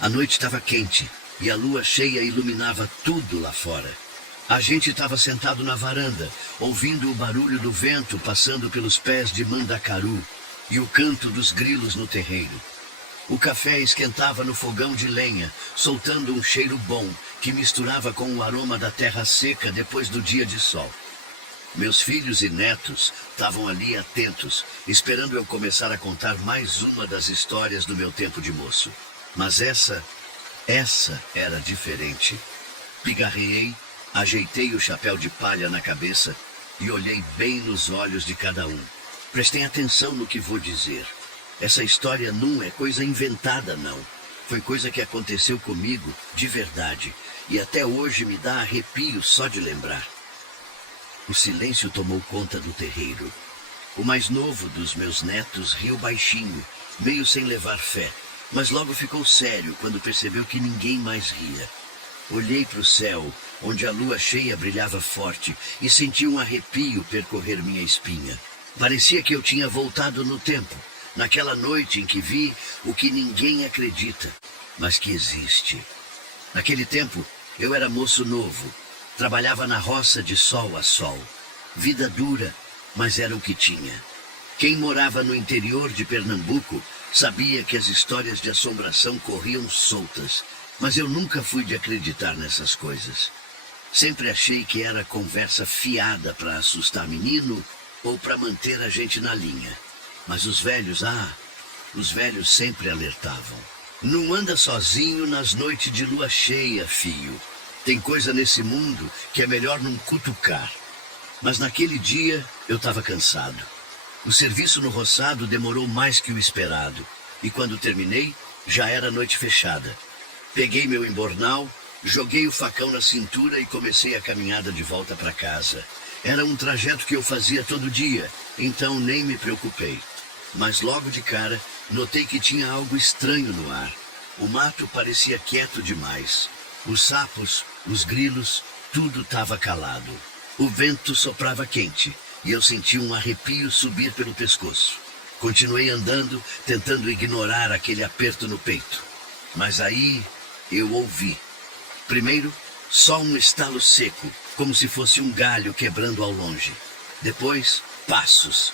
A noite estava quente e a lua cheia iluminava tudo lá fora. A gente estava sentado na varanda, ouvindo o barulho do vento passando pelos pés de mandacaru e o canto dos grilos no terreiro. O café esquentava no fogão de lenha, soltando um cheiro bom que misturava com o aroma da terra seca depois do dia de sol. Meus filhos e netos estavam ali atentos, esperando eu começar a contar mais uma das histórias do meu tempo de moço. Mas essa era diferente. Pigarreei, ajeitei o chapéu de palha na cabeça e olhei bem nos olhos de cada um. Prestem atenção no que vou dizer. Essa história não é coisa inventada, não. Foi coisa que aconteceu comigo, de verdade, e até hoje me dá arrepio só de lembrar. O silêncio tomou conta do terreiro. O mais novo dos meus netos riu baixinho, meio sem levar fé, mas logo ficou sério quando percebeu que ninguém mais ria. Olhei para o céu, onde a lua cheia brilhava forte, e senti um arrepio percorrer minha espinha. Parecia que eu tinha voltado no tempo, naquela noite em que vi o que ninguém acredita, mas que existe. Naquele tempo, eu era moço novo, trabalhava na roça de sol a sol. Vida dura, mas era o que tinha. Quem morava no interior de Pernambuco sabia que as histórias de assombração corriam soltas, mas eu nunca fui de acreditar nessas coisas. Sempre achei que era conversa fiada para assustar menino ou para manter a gente na linha. Mas os velhos sempre alertavam. Não anda sozinho nas noites de lua cheia, filho. Tem coisa nesse mundo que é melhor não cutucar. Mas naquele dia eu estava cansado. O serviço no roçado demorou mais que o esperado. E quando terminei, já era noite fechada. Peguei meu embornal, joguei o facão na cintura e comecei a caminhada de volta para casa. Era um trajeto que eu fazia todo dia, então nem me preocupei. Mas logo de cara, notei que tinha algo estranho no ar. O mato parecia quieto demais. Os sapos, os grilos, tudo estava calado. O vento soprava quente e eu senti um arrepio subir pelo pescoço. Continuei andando, tentando ignorar aquele aperto no peito. Mas aí eu ouvi. Primeiro, só um estalo seco, como se fosse um galho quebrando ao longe. Depois, passos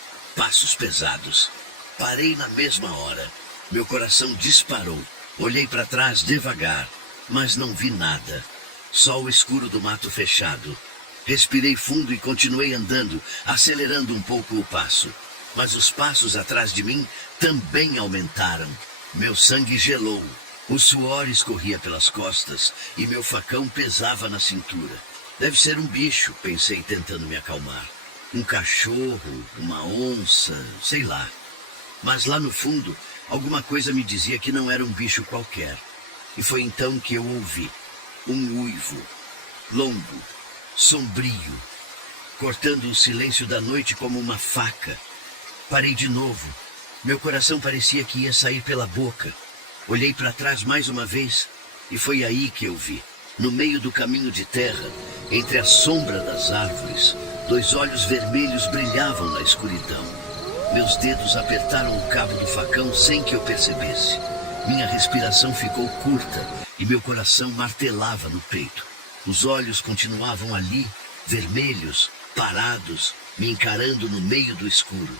pesados. Parei na mesma hora. Meu coração disparou. Olhei para trás devagar, mas não vi nada. Só o escuro do mato fechado. Respirei fundo e continuei andando, acelerando um pouco o passo. Mas os passos atrás de mim também aumentaram. Meu sangue gelou. O suor escorria pelas costas e meu facão pesava na cintura. Deve ser um bicho, pensei tentando me acalmar. Um cachorro, uma onça, sei lá. Mas lá no fundo, alguma coisa me dizia que não era um bicho qualquer. E foi então que eu ouvi um uivo, longo, sombrio, cortando o silêncio da noite como uma faca. Parei de novo. Meu coração parecia que ia sair pela boca. Olhei para trás mais uma vez e foi aí que eu vi. No meio do caminho de terra, entre a sombra das árvores, 2 olhos vermelhos brilhavam na escuridão. Meus dedos apertaram o cabo do facão sem que eu percebesse. Minha respiração ficou curta e meu coração martelava no peito. Os olhos continuavam ali, vermelhos, parados, me encarando no meio do escuro.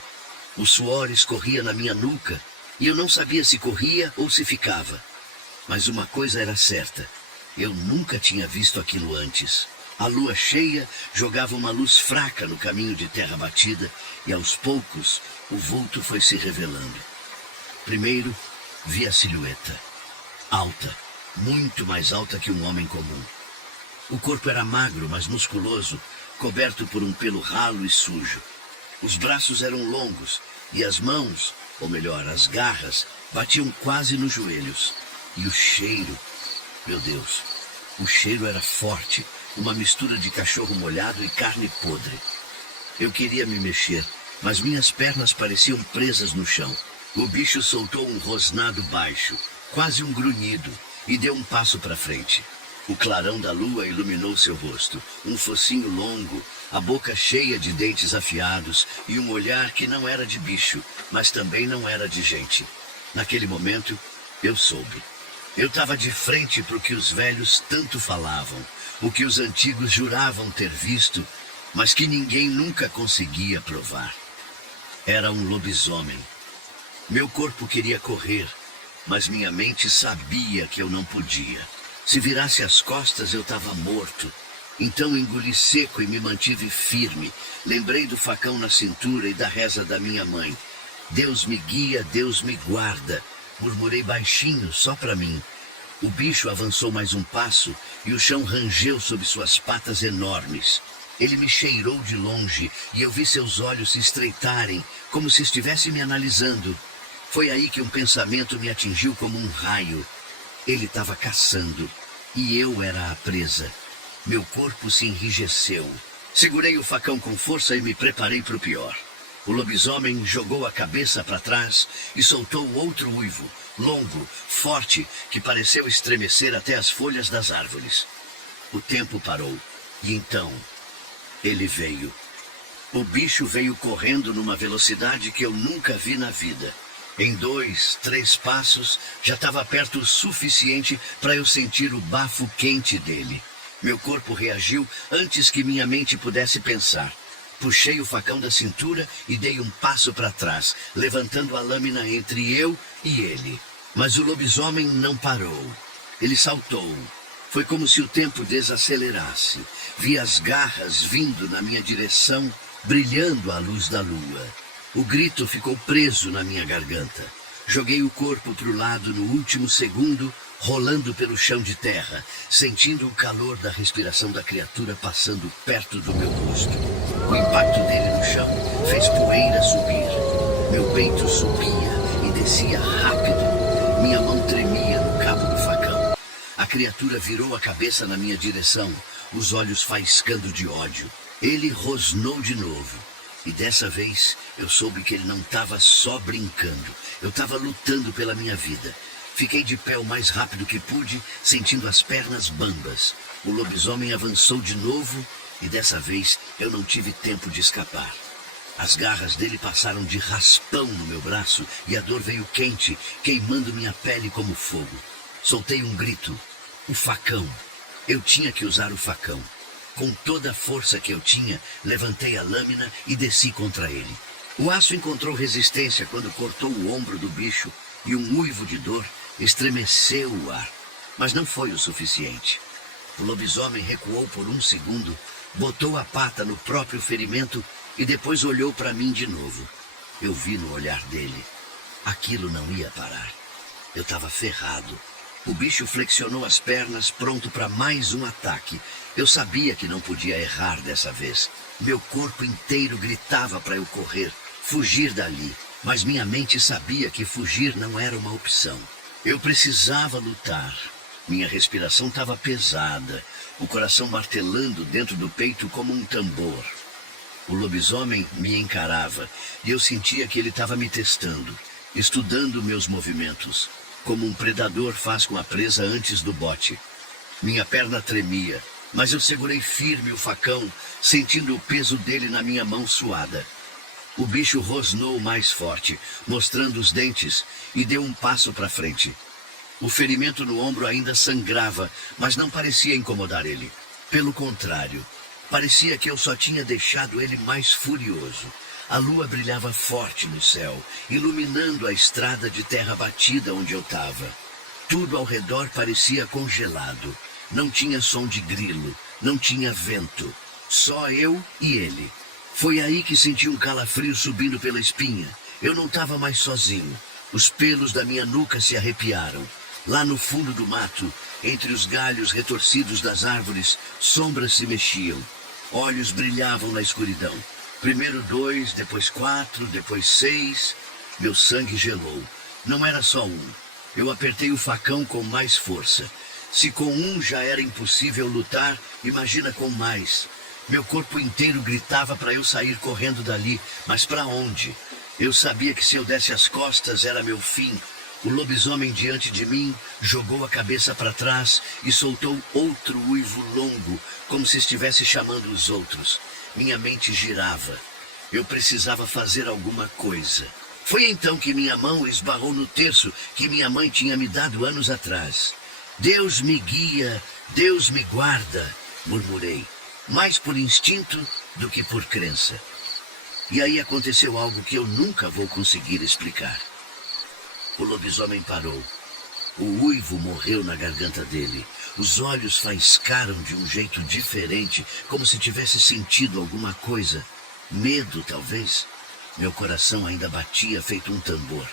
O suor escorria na minha nuca e eu não sabia se corria ou se ficava. Mas uma coisa era certa, eu nunca tinha visto aquilo antes. A lua cheia jogava uma luz fraca no caminho de terra batida e aos poucos o vulto foi se revelando. Primeiro, vi a silhueta. Alta, muito mais alta que um homem comum. O corpo era magro, mas musculoso, coberto por um pelo ralo e sujo. Os braços eram longos e as mãos, ou melhor, as garras, batiam quase nos joelhos. E o cheiro, meu Deus, o cheiro era forte, uma mistura de cachorro molhado e carne podre. Eu queria me mexer, mas minhas pernas pareciam presas no chão. O bicho soltou um rosnado baixo, quase um grunhido, e deu um passo para frente. O clarão da lua iluminou seu rosto, um focinho longo, a boca cheia de dentes afiados e um olhar que não era de bicho, mas também não era de gente. Naquele momento, eu soube. Eu estava de frente para o que os velhos tanto falavam, o que os antigos juravam ter visto, mas que ninguém nunca conseguia provar. Era um lobisomem. Meu corpo queria correr, mas minha mente sabia que eu não podia. Se virasse as costas, eu estava morto. Então engoli seco e me mantive firme. Lembrei do facão na cintura e da reza da minha mãe. Deus me guia, Deus me guarda. Murmurei baixinho, só para mim. O bicho avançou mais um passo e o chão rangeu sob suas patas enormes. Ele me cheirou de longe e eu vi seus olhos se estreitarem, como se estivesse me analisando. Foi aí que um pensamento me atingiu como um raio. Ele estava caçando e eu era a presa. Meu corpo se enrijeceu. Segurei o facão com força e me preparei para o pior. O lobisomem jogou a cabeça para trás e soltou outro uivo, longo, forte, que pareceu estremecer até as folhas das árvores. O tempo parou e então ele veio. O bicho veio correndo numa velocidade que eu nunca vi na vida. Em 2, 3 passos, já estava perto o suficiente para eu sentir o bafo quente dele. Meu corpo reagiu antes que minha mente pudesse pensar. Puxei o facão da cintura e dei um passo para trás, levantando a lâmina entre eu e ele. Mas o lobisomem não parou. Ele saltou. Foi como se o tempo desacelerasse. Vi as garras vindo na minha direção, brilhando à luz da lua. O grito ficou preso na minha garganta. Joguei o corpo para o lado no último segundo, rolando pelo chão de terra, sentindo o calor da respiração da criatura passando perto do meu rosto. O impacto dele no chão fez poeira subir. Meu peito subia e descia rápido. Minha mão tremia no cabo do facão. A criatura virou a cabeça na minha direção, os olhos faiscando de ódio. Ele rosnou de novo. E dessa vez eu soube que ele não estava só brincando. Eu estava lutando pela minha vida. Fiquei de pé o mais rápido que pude, sentindo as pernas bambas. O lobisomem avançou de novo e dessa vez eu não tive tempo de escapar. As garras dele passaram de raspão no meu braço e a dor veio quente, queimando minha pele como fogo. Soltei um grito. O facão. Eu tinha que usar o facão. Com toda a força que eu tinha, levantei a lâmina e desci contra ele. O aço encontrou resistência quando cortou o ombro do bicho e um uivo de dor estremeceu o ar. Mas não foi o suficiente. O lobisomem recuou por um segundo, botou a pata no próprio ferimento e depois olhou para mim de novo. Eu vi no olhar dele. Aquilo não ia parar. Eu estava ferrado. O bicho flexionou as pernas, pronto para mais um ataque. Eu sabia que não podia errar dessa vez. Meu corpo inteiro gritava para eu correr, fugir dali. Mas minha mente sabia que fugir não era uma opção. Eu precisava lutar. Minha respiração estava pesada, o coração martelando dentro do peito como um tambor. O lobisomem me encarava e eu sentia que ele estava me testando, estudando meus movimentos, como um predador faz com a presa antes do bote. Minha perna tremia, mas eu segurei firme o facão, sentindo o peso dele na minha mão suada. O bicho rosnou mais forte, mostrando os dentes, e deu um passo para frente. O ferimento no ombro ainda sangrava, mas não parecia incomodar ele. Pelo contrário, parecia que eu só tinha deixado ele mais furioso. A lua brilhava forte no céu, iluminando a estrada de terra batida onde eu estava. Tudo ao redor parecia congelado. Não tinha som de grilo, não tinha vento. Só eu e ele. Foi aí que senti um calafrio subindo pela espinha. Eu não estava mais sozinho. Os pelos da minha nuca se arrepiaram. Lá no fundo do mato, entre os galhos retorcidos das árvores, sombras se mexiam. Olhos brilhavam na escuridão. Primeiro 2, depois 4, depois 6. Meu sangue gelou. Não era só um. Eu apertei o facão com mais força. Se com um já era impossível lutar, imagina com mais. Meu corpo inteiro gritava para eu sair correndo dali, mas para onde? Eu sabia que se eu desse as costas era meu fim. O lobisomem diante de mim jogou a cabeça para trás e soltou outro uivo longo, como se estivesse chamando os outros. Minha mente girava. Eu precisava fazer alguma coisa. Foi então que minha mão esbarrou no terço que minha mãe tinha me dado anos atrás. Deus me guia, Deus me guarda, murmurei, mais por instinto do que por crença. E aí aconteceu algo que eu nunca vou conseguir explicar. O lobisomem parou. O uivo morreu na garganta dele. Os olhos faiscaram de um jeito diferente, como se tivesse sentido alguma coisa. Medo, talvez. Meu coração ainda batia feito um tambor.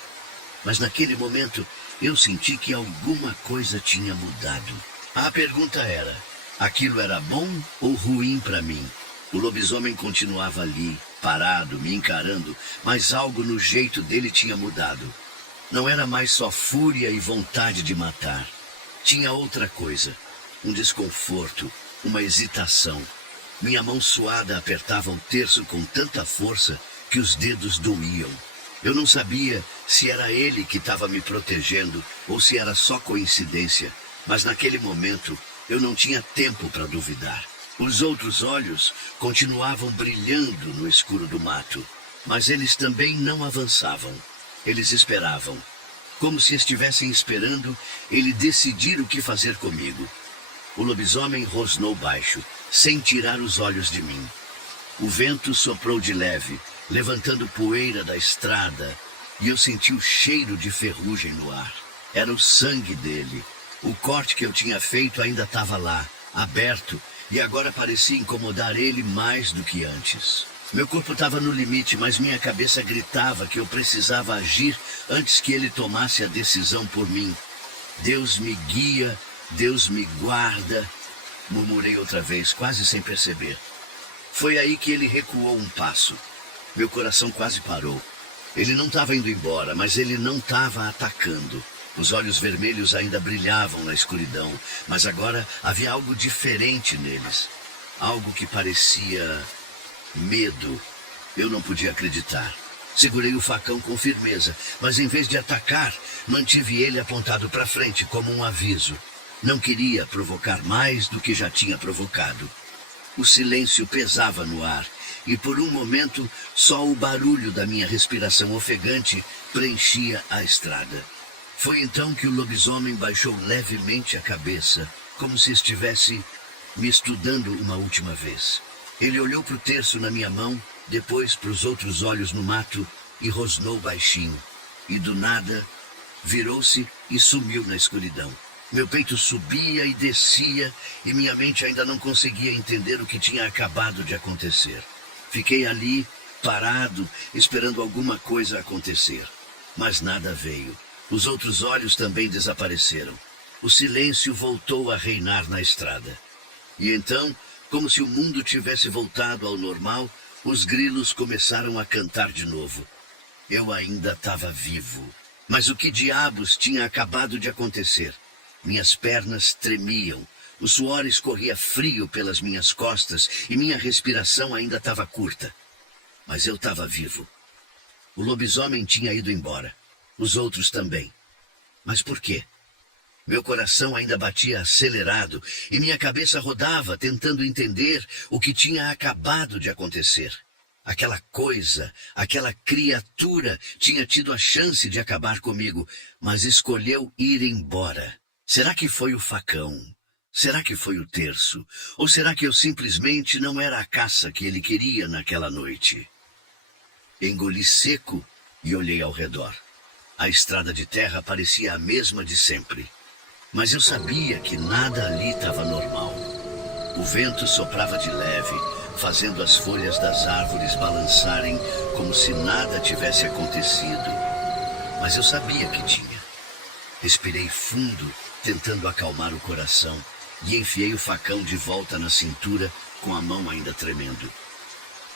Mas naquele momento, eu senti que alguma coisa tinha mudado. A pergunta era, aquilo era bom ou ruim para mim? O lobisomem continuava ali, parado, me encarando, mas algo no jeito dele tinha mudado. Não era mais só fúria e vontade de matar. Tinha outra coisa, um desconforto, uma hesitação. Minha mão suada apertava o terço com tanta força que os dedos doíam. Eu não sabia se era ele que estava me protegendo ou se era só coincidência, mas naquele momento eu não tinha tempo para duvidar. Os outros olhos continuavam brilhando no escuro do mato, mas eles também não avançavam. Eles esperavam, como se estivessem esperando ele decidir o que fazer comigo. O lobisomem rosnou baixo, sem tirar os olhos de mim. O vento soprou de leve, levantando poeira da estrada, e eu senti o cheiro de ferrugem no ar. Era o sangue dele. O corte que eu tinha feito ainda estava lá, aberto, e agora parecia incomodar ele mais do que antes. Meu corpo estava no limite, mas minha cabeça gritava que eu precisava agir antes que ele tomasse a decisão por mim. Deus me guia, Deus me guarda, murmurei outra vez, quase sem perceber. Foi aí que ele recuou um passo. Meu coração quase parou. Ele não estava indo embora, mas ele não estava atacando. Os olhos vermelhos ainda brilhavam na escuridão, mas agora havia algo diferente neles. Algo que parecia medo. Eu não podia acreditar. Segurei o facão com firmeza, mas em vez de atacar, mantive ele apontado para frente como um aviso. Não queria provocar mais do que já tinha provocado. O silêncio pesava no ar, e por um momento só o barulho da minha respiração ofegante preenchia a estrada. Foi então que o lobisomem baixou levemente a cabeça, como se estivesse me estudando uma última vez. Ele olhou para o terço na minha mão, depois para os outros olhos no mato e rosnou baixinho. E do nada, virou-se e sumiu na escuridão. Meu peito subia e descia e minha mente ainda não conseguia entender o que tinha acabado de acontecer. Fiquei ali, parado, esperando alguma coisa acontecer. Mas nada veio. Os outros olhos também desapareceram. O silêncio voltou a reinar na estrada. E então, como se o mundo tivesse voltado ao normal, os grilos começaram a cantar de novo. Eu ainda estava vivo. Mas o que diabos tinha acabado de acontecer? Minhas pernas tremiam, o suor escorria frio pelas minhas costas e minha respiração ainda estava curta. Mas eu estava vivo. O lobisomem tinha ido embora. Os outros também. Mas por quê? Meu coração ainda batia acelerado e minha cabeça rodava tentando entender o que tinha acabado de acontecer. Aquela coisa, aquela criatura tinha tido a chance de acabar comigo, mas escolheu ir embora. Será que foi o facão? Será que foi o terço? Ou será que eu simplesmente não era a caça que ele queria naquela noite? Engoli seco e olhei ao redor. A estrada de terra parecia a mesma de sempre. Mas eu sabia que nada ali estava normal. O vento soprava de leve, fazendo as folhas das árvores balançarem como se nada tivesse acontecido. Mas eu sabia que tinha. Respirei fundo, tentando acalmar o coração, e enfiei o facão de volta na cintura, com a mão ainda tremendo.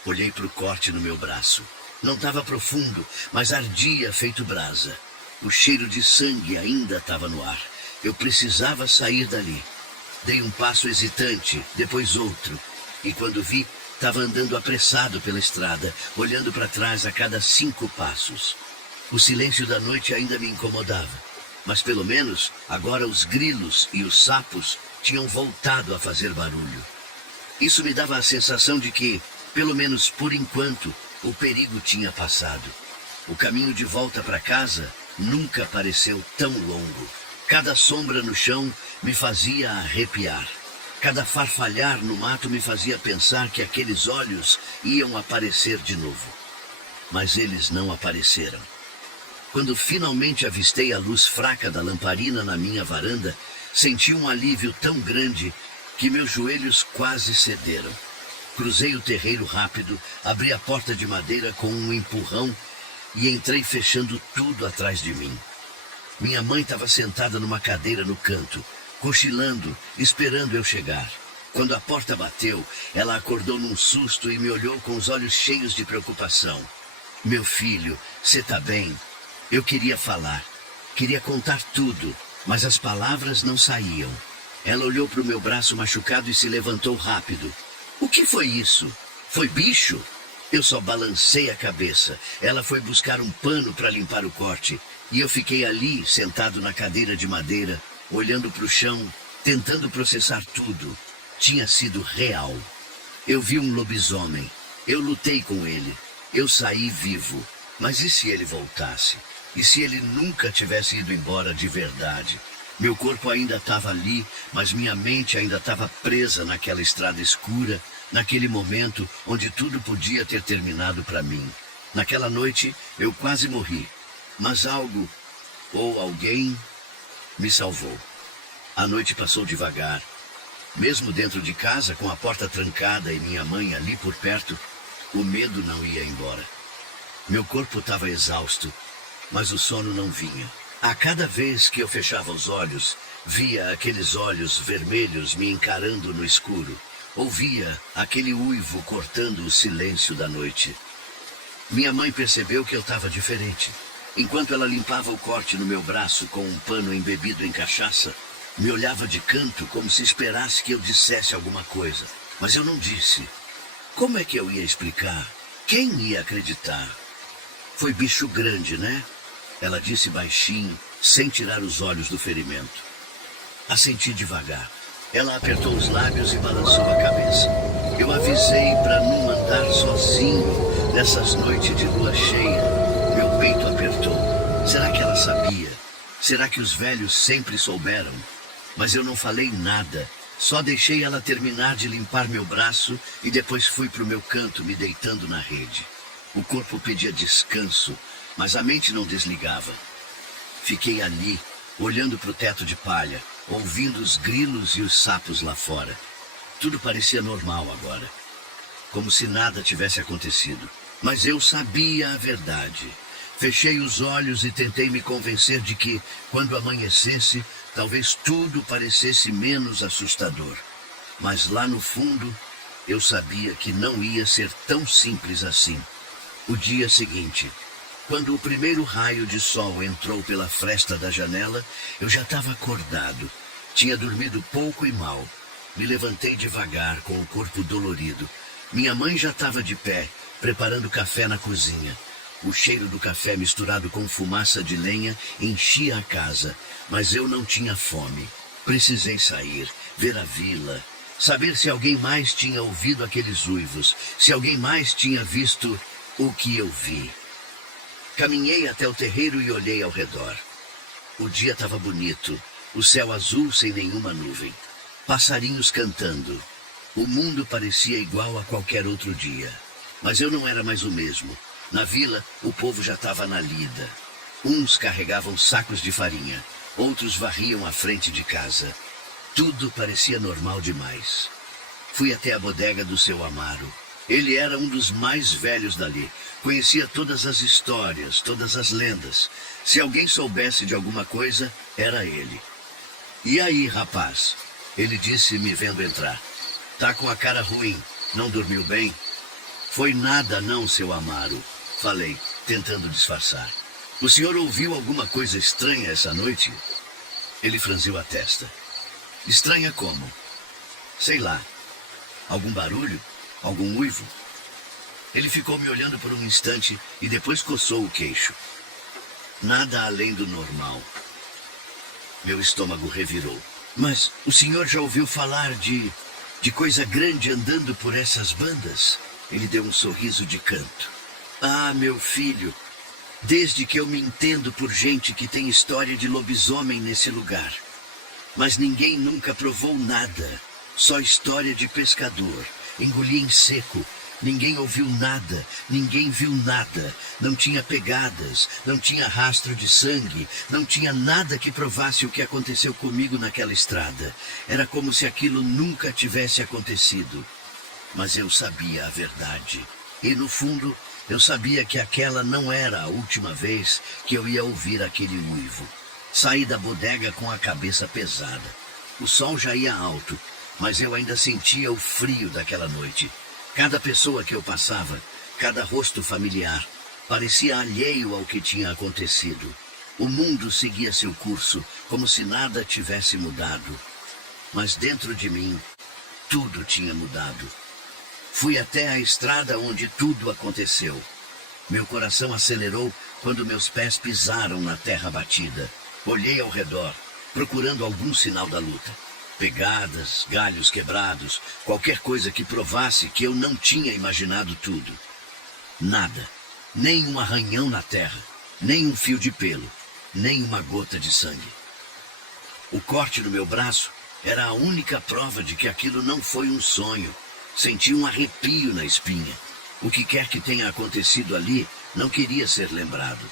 Olhei para o corte no meu braço. Não estava profundo, mas ardia feito brasa. O cheiro de sangue ainda estava no ar. Eu precisava sair dali. Dei um passo hesitante, depois outro, e quando vi, estava andando apressado pela estrada, olhando para trás a cada 5 passos. O silêncio da noite ainda me incomodava, mas pelo menos agora os grilos e os sapos tinham voltado a fazer barulho. Isso me dava a sensação de que, pelo menos por enquanto, o perigo tinha passado. O caminho de volta para casa nunca pareceu tão longo. Cada sombra no chão me fazia arrepiar. Cada farfalhar no mato me fazia pensar que aqueles olhos iam aparecer de novo. Mas eles não apareceram. Quando finalmente avistei a luz fraca da lamparina na minha varanda, senti um alívio tão grande que meus joelhos quase cederam. Cruzei o terreiro rápido, abri a porta de madeira com um empurrão e entrei fechando tudo atrás de mim. Minha mãe estava sentada numa cadeira no canto, cochilando, esperando eu chegar. Quando a porta bateu, ela acordou num susto e me olhou com os olhos cheios de preocupação. Meu filho, você tá bem? Eu queria falar, queria contar tudo, mas as palavras não saíam. Ela olhou para o meu braço machucado e se levantou rápido. O que foi isso? Foi bicho? Eu só balancei a cabeça. Ela foi buscar um pano para limpar o corte. E eu fiquei ali, sentado na cadeira de madeira, olhando para o chão, tentando processar tudo. Tinha sido real. Eu vi um lobisomem. Eu lutei com ele. Eu saí vivo. Mas e se ele voltasse? E se ele nunca tivesse ido embora de verdade? Meu corpo ainda estava ali, mas minha mente ainda estava presa naquela estrada escura, naquele momento onde tudo podia ter terminado para mim. Naquela noite, eu quase morri. Mas algo, ou alguém, me salvou. A noite passou devagar. Mesmo dentro de casa, com a porta trancada e minha mãe ali por perto, o medo não ia embora. Meu corpo estava exausto, mas o sono não vinha. A cada vez que eu fechava os olhos, via aqueles olhos vermelhos me encarando no escuro. Ouvia aquele uivo cortando o silêncio da noite. Minha mãe percebeu que eu estava diferente. Enquanto ela limpava o corte no meu braço com um pano embebido em cachaça, me olhava de canto como se esperasse que eu dissesse alguma coisa. Mas eu não disse. Como é que eu ia explicar? Quem ia acreditar? Foi bicho grande, né? Ela disse baixinho, sem tirar os olhos do ferimento. Assenti devagar. Ela apertou os lábios e balançou a cabeça. Eu avisei para não andar sozinho nessas noites de lua cheia. Meu peito apertou. Será que ela sabia? Será que os velhos sempre souberam? Mas eu não falei nada. Só deixei ela terminar de limpar meu braço e depois fui para o meu canto, me deitando na rede. O corpo pedia descanso, mas a mente não desligava. Fiquei ali, olhando para o teto de palha, ouvindo os grilos e os sapos lá fora. Tudo parecia normal agora, como se nada tivesse acontecido. Mas eu sabia a verdade. Fechei os olhos e tentei me convencer de que, quando amanhecesse, talvez tudo parecesse menos assustador. Mas lá no fundo, eu sabia que não ia ser tão simples assim. O dia seguinte, quando o primeiro raio de sol entrou pela fresta da janela, eu já estava acordado. Tinha dormido pouco e mal. Me levantei devagar, com o corpo dolorido. Minha mãe já estava de pé, preparando café na cozinha. O cheiro do café misturado com fumaça de lenha enchia a casa, mas eu não tinha fome. Precisei sair, ver a vila, saber se alguém mais tinha ouvido aqueles uivos, se alguém mais tinha visto o que eu vi. Caminhei até o terreiro e olhei ao redor. O dia estava bonito, o céu azul sem nenhuma nuvem. Passarinhos cantando. O mundo parecia igual a qualquer outro dia. Mas eu não era mais o mesmo. Na vila, o povo já estava na lida. Uns carregavam sacos de farinha, outros varriam a frente de casa. Tudo parecia normal demais. Fui até a bodega do seu Amaro. Ele era um dos mais velhos dali. Conhecia todas as histórias, todas as lendas. Se alguém soubesse de alguma coisa, era ele. E aí, rapaz? Ele disse, me vendo entrar. Tá com a cara ruim. Não dormiu bem? Foi nada não, seu Amaro. Falei, tentando disfarçar. O senhor ouviu alguma coisa estranha essa noite? Ele franziu a testa. Estranha como? Sei lá. Algum barulho? Algum uivo? Ele ficou me olhando por um instante e depois coçou o queixo. Nada além do normal. Meu estômago revirou. Mas o senhor já ouviu falar de coisa grande andando por essas bandas? Ele deu um sorriso de canto. Ah, meu filho, desde que eu me entendo por gente que tem história de lobisomem nesse lugar. Mas ninguém nunca provou nada, só história de pescador. Engoli em seco. Ninguém ouviu nada, ninguém viu nada. Não tinha pegadas, não tinha rastro de sangue, não tinha nada que provasse o que aconteceu comigo naquela estrada. Era como se aquilo nunca tivesse acontecido. Mas eu sabia a verdade. E no fundo, eu sabia que aquela não era a última vez que eu ia ouvir aquele uivo. Saí da bodega com a cabeça pesada. O sol já ia alto, mas eu ainda sentia o frio daquela noite. Cada pessoa que eu passava, cada rosto familiar, parecia alheio ao que tinha acontecido. O mundo seguia seu curso, como se nada tivesse mudado. Mas dentro de mim, tudo tinha mudado. Fui até a estrada onde tudo aconteceu. Meu coração acelerou quando meus pés pisaram na terra batida. Olhei ao redor, procurando algum sinal da luta. Pegadas, galhos quebrados, qualquer coisa que provasse que eu não tinha imaginado tudo. Nada, nem um arranhão na terra, nem um fio de pelo, nem uma gota de sangue. O corte no meu braço era a única prova de que aquilo não foi um sonho. Senti um arrepio na espinha. O que quer que tenha acontecido ali não queria ser lembrado.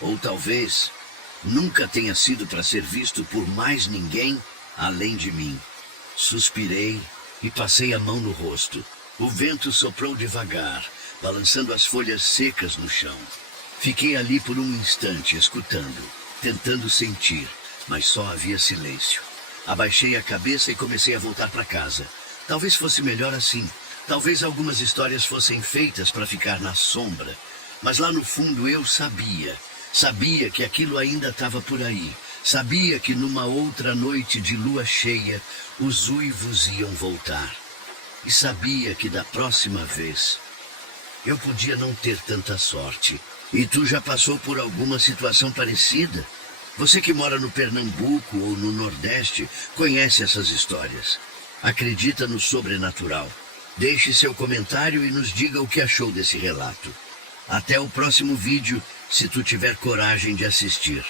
Ou talvez nunca tenha sido para ser visto por mais ninguém além de mim. Suspirei e passei a mão no rosto. O vento soprou devagar, balançando as folhas secas no chão. Fiquei ali por um instante, escutando, tentando sentir, mas só havia silêncio. Abaixei a cabeça e comecei a voltar para casa. Talvez fosse melhor assim. Talvez algumas histórias fossem feitas para ficar na sombra. Mas lá no fundo eu sabia. Sabia que aquilo ainda estava por aí. Sabia que numa outra noite de lua cheia, os uivos iam voltar. E sabia que da próxima vez eu podia não ter tanta sorte. E tu já passou por alguma situação parecida? Você que mora no Pernambuco ou no Nordeste conhece essas histórias. Acredita no sobrenatural. Deixe seu comentário e nos diga o que achou desse relato. Até o próximo vídeo, se tu tiver coragem de assistir.